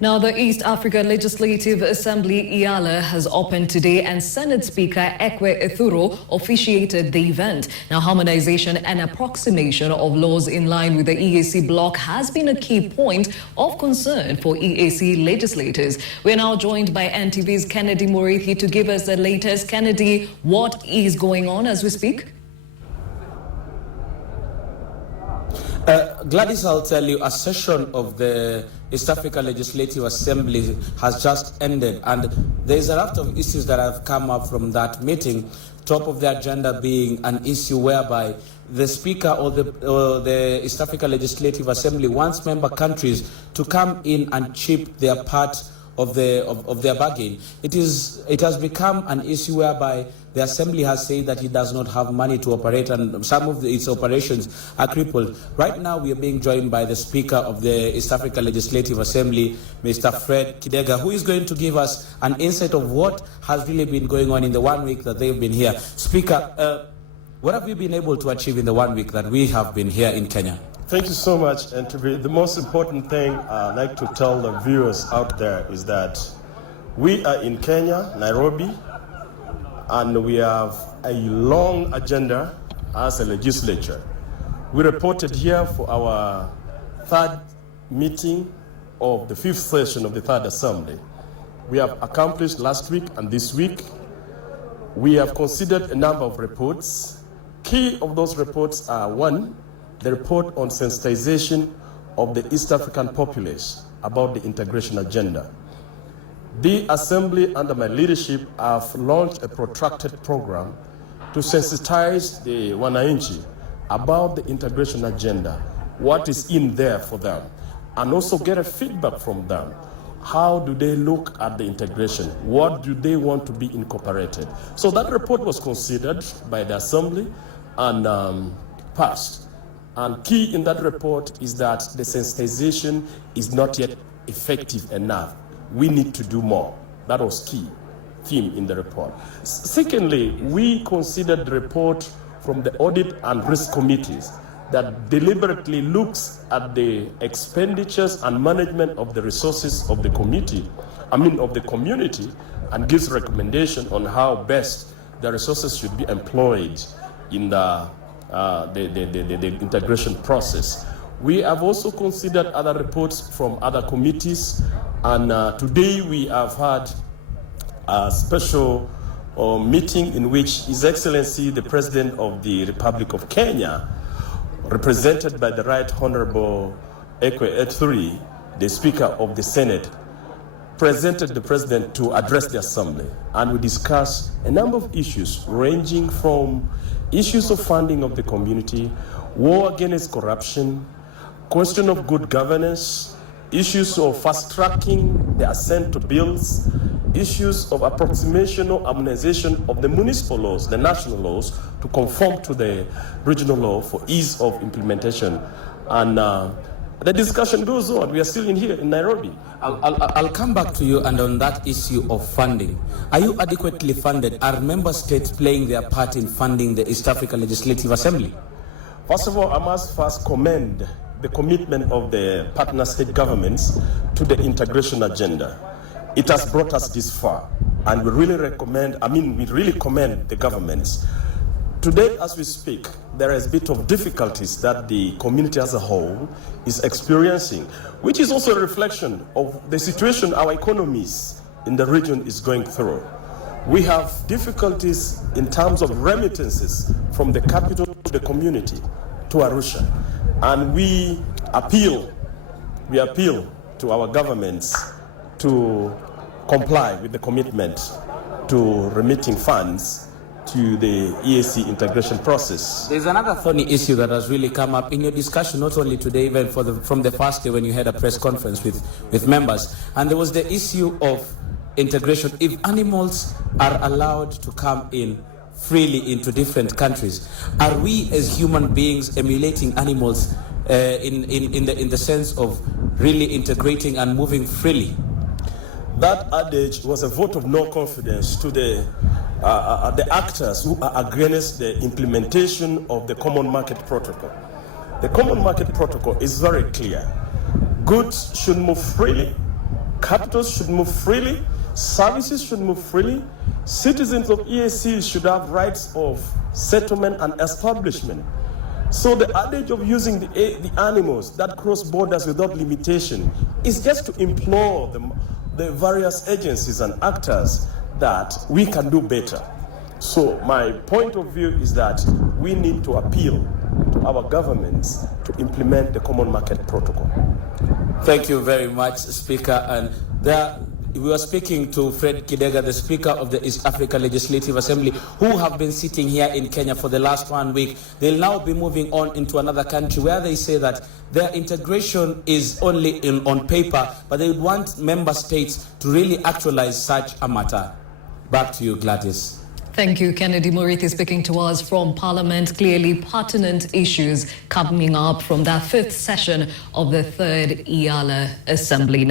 Now, the East Africa Legislative Assembly, EALA, has opened today and Senate Speaker Ekwe Ethuro officiated the event. Now, harmonization and approximation of laws in line with the EAC bloc has been a key point of concern for EAC legislators. We're now joined by NTV's Kennedy Muriithi to give us the latest. Kennedy, what is going on as we speak? Gladys, I'll tell you, a session of the East Africa Legislative Assembly has just ended, and there's a lot of issues that have come up from that meeting, top of the agenda being an issue whereby the Speaker of the East Africa Legislative Assembly wants member countries to come in and chip their part of their bargain. It has become an issue whereby the Assembly has said that it does not have money to operate, and some of its operations are crippled. Right now, we are being joined by the Speaker of the East Africa Legislative Assembly, Mr. Fred Kidega, who is going to give us an insight of what has really been going on in the 1 week that they've been here. Speaker, what have you been able to achieve in the 1 week that we have been here in Kenya? Thank you so much. And the most important thing I'd like to tell the viewers out there is that we are in Kenya, Nairobi, and we have a long agenda as a legislature. We reported here for our third meeting of the fifth session of the third assembly. We have accomplished last week and this week. We have considered a number of reports. Key of those reports are: one, the report on sensitization of the East African populace about the integration agenda. The Assembly, under my leadership, have launched a protracted program to sensitize the Wananchi about the integration agenda, what is in there for them, and also get a feedback from them. How do they look at the integration? What do they want to be incorporated? So that report was considered by the Assembly and passed. And key in that report is that the sensitization is not yet effective enough. We need to do more. That was key theme in the report. Secondly, we considered the report from the Audit and Risk Committees that deliberately looks at the expenditures and management of the resources of the community, and gives recommendation on how best the resources should be employed in the integration process. We have also considered other reports from other committees, and today we have had a special meeting in which His Excellency the President of the Republic of Kenya, represented by the Right Honorable Ekwe Ethuro, the Speaker of the Senate, presented the President to address the Assembly, and we discussed a number of issues ranging from issues of funding of the community, war against corruption, question of good governance, issues of fast-tracking the assent to bills, issues of approximation or harmonization of the municipal laws, the national laws, to conform to the regional law for ease of implementation. And the discussion goes on. We are still in here in Nairobi. I'll come back to you, and on that issue of funding. Are you adequately funded? Are member states playing their part in funding the East Africa Legislative Assembly? First of all, I must first commend the commitment of the partner state governments to the integration agenda. It has brought us this far, and we really commend the governments. Today, as we speak, there is a bit of difficulties that the community as a whole is experiencing, which is also a reflection of the situation our economies in the region is going through. We have difficulties in terms of remittances from the capital to the community, to Arusha. And we appeal to our governments to comply with the commitment to remitting funds to the EAC integration process. There's another thorny issue that has really come up in your discussion, not only today, even from the first day when you had a press conference with members, and there was the issue of integration. If animals are allowed to come in freely into different countries, are we as human beings emulating animals in the sense of really integrating and moving freely? That adage was a vote of no confidence to the actors who are against the implementation of the Common Market Protocol. The Common Market Protocol is very clear. Goods should move freely, capitals should move freely, services should move freely, citizens of EAC should have rights of settlement and establishment. So the adage of using the animals that cross borders without limitation is just to implore the various agencies and actors that we can do better. So my point of view is that we need to appeal to our governments to implement the Common Market Protocol. Thank you very much, Speaker. And we were speaking to Fred Kidega, the Speaker of the East Africa Legislative Assembly, who have been sitting here in Kenya for the last 1 week. They'll now be moving on into another country where they say that their integration is only on paper, but they would want member states to really actualize such a matter. Back to you, Gladys. Thank you, Kennedy. Muriithi speaking to us from Parliament. Clearly pertinent issues coming up from that 5th session of the 3rd EALA Assembly.